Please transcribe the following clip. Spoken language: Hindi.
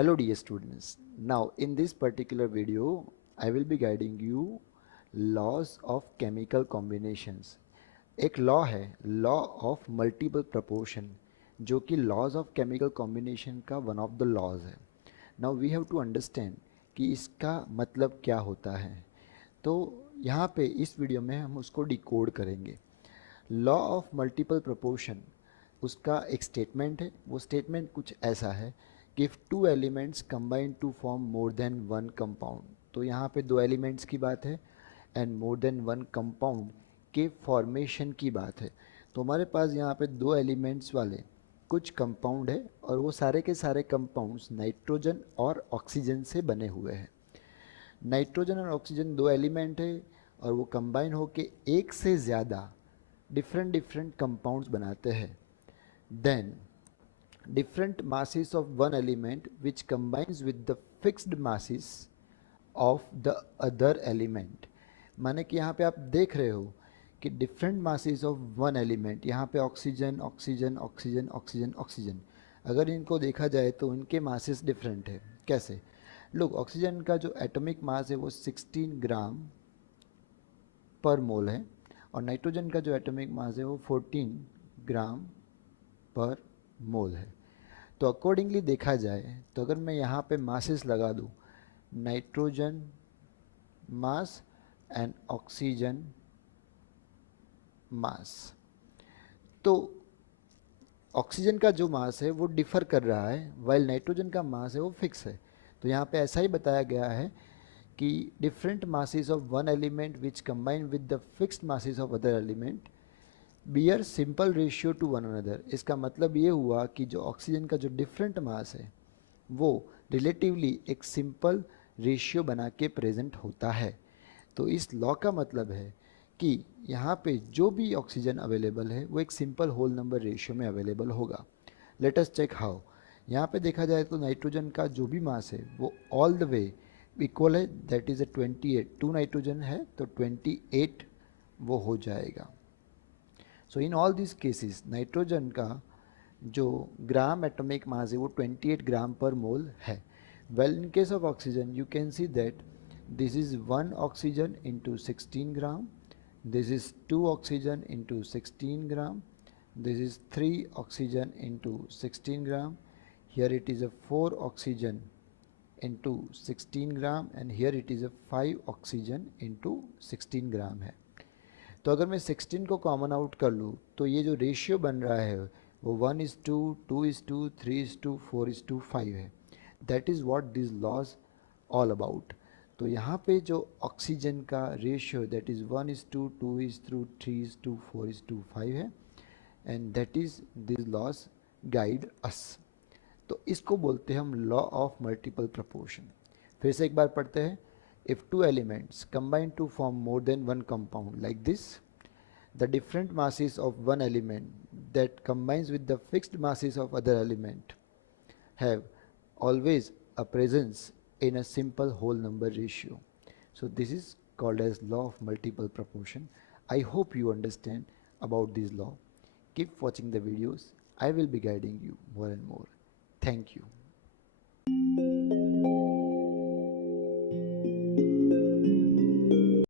Hello dear students. Now in this particular video I will be guiding you laws of chemical combinations. एक लॉ है लॉ ऑफ मल्टीपल प्रपोर्शन जो कि लॉज ऑफ केमिकल कॉम्बिनेशन का वन ऑफ द लॉज है. Now we have to understand कि इसका मतलब क्या होता है. तो यहाँ पे इस वीडियो में हम उसको डिकोड करेंगे. लॉ ऑफ मल्टीपल प्रपोर्शन उसका एक स्टेटमेंट है. वो स्टेटमेंट कुछ ऐसा है कि if two elements combine to form more than one compound. तो यहाँ पे दो एलिमेंट्स की बात है and more than one compound के फॉर्मेशन की बात है. तो हमारे पास यहाँ पे दो एलिमेंट्स वाले कुछ कंपाउंड है और वो सारे के सारे कंपाउंड्स नाइट्रोजन और ऑक्सीजन से बने हुए हैं. नाइट्रोजन और ऑक्सीजन दो एलिमेंट है और वो कंबाइन होके एक से ज़्यादा डिफरेंट डिफरेंट कंपाउंड्स बनाते हैं. Then different masses of one element which combines with the fixed masses of the other element. माने कि यहाँ पे आप देख रहे हो कि different masses of one element, यहाँ पे oxygen oxygen oxygen oxygen oxygen, अगर इनको देखा जाए तो इनके मासेस डिफरेंट है. कैसे? लोग ऑक्सीजन का जो एटॉमिक मास है वो 16 ग्राम पर मोल है और नाइट्रोजन का जो एटॉमिक मास है वो 14 ग्राम पर मोल है. तो अकॉर्डिंगली देखा जाए तो अगर मैं यहाँ पे मासेस लगा दूँ, नाइट्रोजन मास एंड ऑक्सीजन मास, तो ऑक्सीजन का जो मास है वो डिफ़र कर रहा है वाइल नाइट्रोजन का मास है वो फिक्स है. तो यहाँ पे ऐसा ही बताया गया है कि different masses of one element which combine with the fixed masses of other element bear simple ratio to one another. इसका मतलब ये हुआ कि जो ऑक्सीजन का जो डिफरेंट मास है वो रिलेटिवली एक सिंपल रेशियो बना के प्रेजेंट होता है. तो इस लॉ का मतलब है कि यहाँ पे जो भी ऑक्सीजन अवेलेबल है वो एक सिंपल होल नंबर रेशियो में अवेलेबल होगा. Let us check how. यहाँ पे देखा जाए तो नाइट्रोजन का जो भी मास है वो ऑल द वे इक्वल है, दैट इज़ 28. टू नाइट्रोजन है तो 28 वो हो जाएगा. So in all this cases nitrogen का जो ग्राम एटॉमिक मास है वो 28 ग्राम पर मोल है. Well in case of oxygen you can see that this is 1 oxygen into 16 gram, this is 2 oxygen into 16 gram, this is 3 oxygen into 16 gram, here it is a 4 oxygen into 16 gram and here it is a 5 oxygen into 16 gram है. तो अगर मैं 16 को कॉमन आउट कर लूँ तो ये जो रेशियो बन रहा है वो 1:2, 2:2, 3:4, 4:5 है. That is what this laws all about. तो यहाँ पे जो ऑक्सीजन का रेशियो दैट इज़ 1:2, 2:3, 4:5 है and that is this laws guide us. तो इसको बोलते हैं हम लॉ ऑफ मल्टीपल प्रपोर्शन. फिर से एक बार पढ़ते हैं. If two elements combine to form more than one compound like this, the different masses of one element that combines with the fixed masses of other element have always a presence in a simple whole number ratio. So this is called as law of multiple proportion. I hope you understand about this law. Keep watching the videos. I will be guiding you more and more. Thank you.